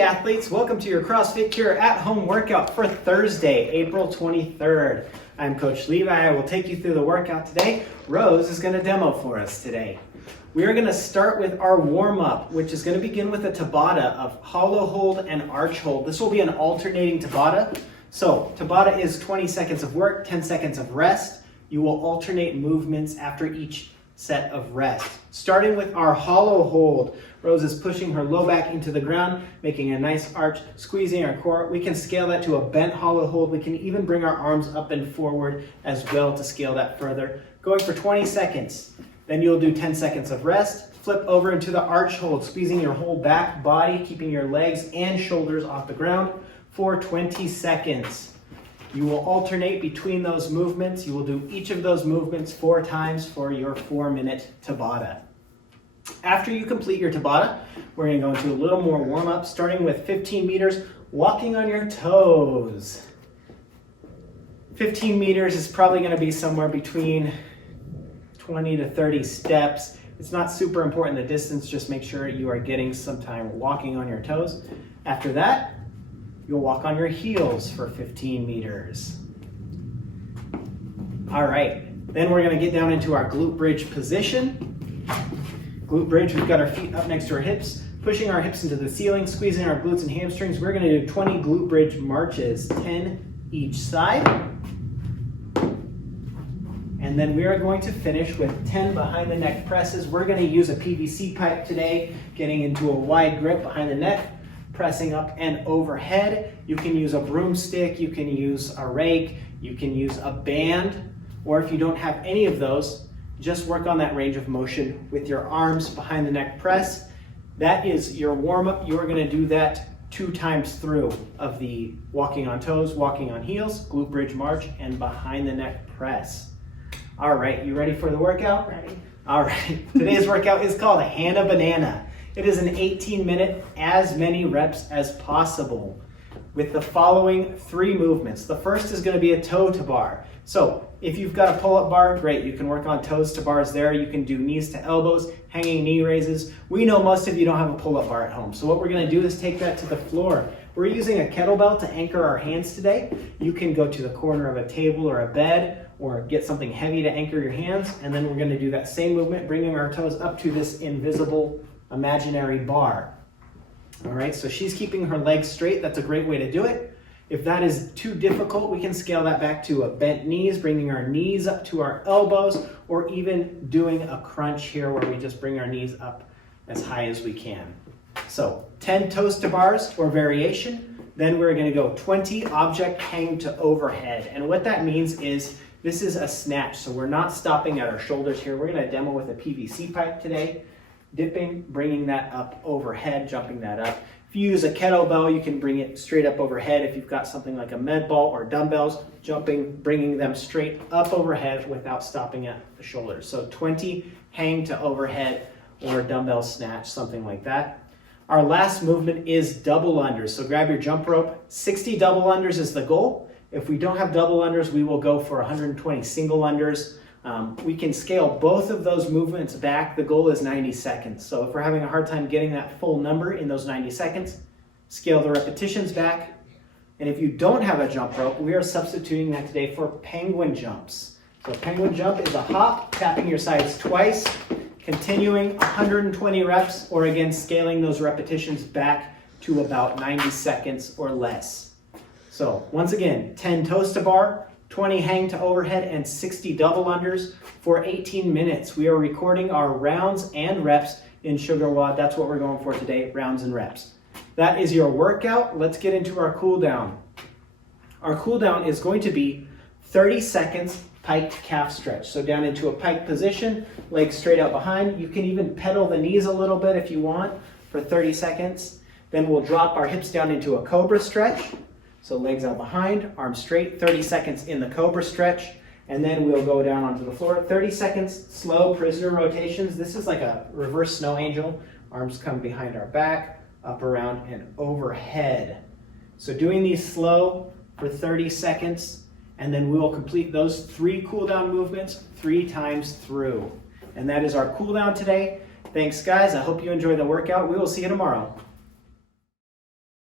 Hey athletes, welcome to your CrossFit Cure at-home workout for Thursday, April 23rd. I'm Coach Levi. I will take you through the workout today. Rose is going to demo for us today. We are going to start with our warm-up, which is going to begin with a Tabata of hollow hold and arch hold. This will be an alternating Tabata. So Tabata is 20 seconds of work, 10 seconds of rest. You will alternate movements after each set of rest. Starting with our hollow hold, Rose is pushing her low back into the ground, making a nice arch, squeezing our core. We can scale that to a bent hollow hold. We can even bring our arms up and forward as well to scale that further. Going for 20 seconds. Then you'll do 10 seconds of rest. Flip over into the arch hold, squeezing your whole back body, keeping your legs and shoulders off the ground for 20 seconds. You will alternate between those movements. You will do each of those movements 4 times for your 4-minute Tabata. After you complete your Tabata, we're going to go into a little more warm-up, starting with 15 meters, walking on your toes. 15 meters is probably going to be somewhere between 20 to 30 steps. It's not super important the distance, just make sure you are getting some time walking on your toes. After that, you'll walk on your heels for 15 meters. All right, then we're going to get down into our glute bridge position. Glute bridge, we've got our feet up next to our hips, pushing our hips into the ceiling, squeezing our glutes and hamstrings. We're going to do 20 glute bridge marches, 10 each side. And then we are going to finish with 10 behind the neck presses. We're going to use a PVC pipe today, getting into a wide grip behind the neck, pressing up and overhead. You can use a broomstick, you can use a rake, you can use a band, or if you don't have any of those, just work on that range of motion with your arms behind the neck press. That is your warm-up. You are going to do that 2 times through of the walking on toes, walking on heels, glute bridge march, and behind the neck press. All right, you ready for the workout? Ready. All right, today's workout is called Hannah Banana. It is an 18-minute, as many reps as possible, with the following 3 movements. The first is going to be a toe to bar. So if you've got a pull-up bar, great. You can work on toes to bars there. You can do knees to elbows, hanging knee raises. We know most of you don't have a pull-up bar at home. So what we're going to do is take that to the floor. We're using a kettlebell to anchor our hands today. You can go to the corner of a table or a bed or get something heavy to anchor your hands. And then we're going to do that same movement, bringing our toes up to this invisible imaginary bar. All right, so she's keeping her legs straight. That's a great way to do it. If that is too difficult, we can scale that back to a bent knees, bringing our knees up to our elbows, or even doing a crunch here where we just bring our knees up as high as we can. So 10 toes to bars or variation. Then we're going to go 20 object hang to overhead. And what that means is this is a snatch. So we're not stopping at our shoulders here. We're going to demo with a PVC pipe today. Dipping, bringing that up overhead, jumping that up. If you use a kettlebell, you can bring it straight up overhead. If you've got something like a med ball or dumbbells, jumping, bringing them straight up overhead without stopping at the shoulders. So 20 hang to overhead or dumbbell snatch, something like that. Our last movement is double unders. So grab your jump rope. 60 double unders is the goal. If we don't have double unders, we will go for 120 single unders. We can scale both of those movements back. The goal is 90 seconds. So if we're having a hard time getting that full number in those 90 seconds, scale the repetitions back. And if you don't have a jump rope, we are substituting that today for penguin jumps. So penguin jump is a hop, tapping your sides twice, continuing 120 reps, or again, scaling those repetitions back to about 90 seconds or less. So once again, 10 toes to bar, 20 hang to overhead, and 60 double unders for 18 minutes. We are recording our rounds and reps in Sugar Wad. That's what we're going for today, rounds and reps. That is your workout. Let's get into our cool down. Our cool down is going to be 30 seconds piked calf stretch. So down into a pike position, legs straight out behind. You can even pedal the knees a little bit if you want for 30 seconds. Then we'll drop our hips down into a cobra stretch. So legs out behind, arms straight, 30 seconds in the cobra stretch, and then we'll go down onto the floor. 30 seconds, slow prisoner rotations. This is like a reverse snow angel. Arms come behind our back, up, around, and overhead. So doing these slow for 30 seconds, and then we will complete those 3 cool down movements 3 times through. And that is our cool down today. Thanks guys, I hope you enjoy the workout. We will see you tomorrow.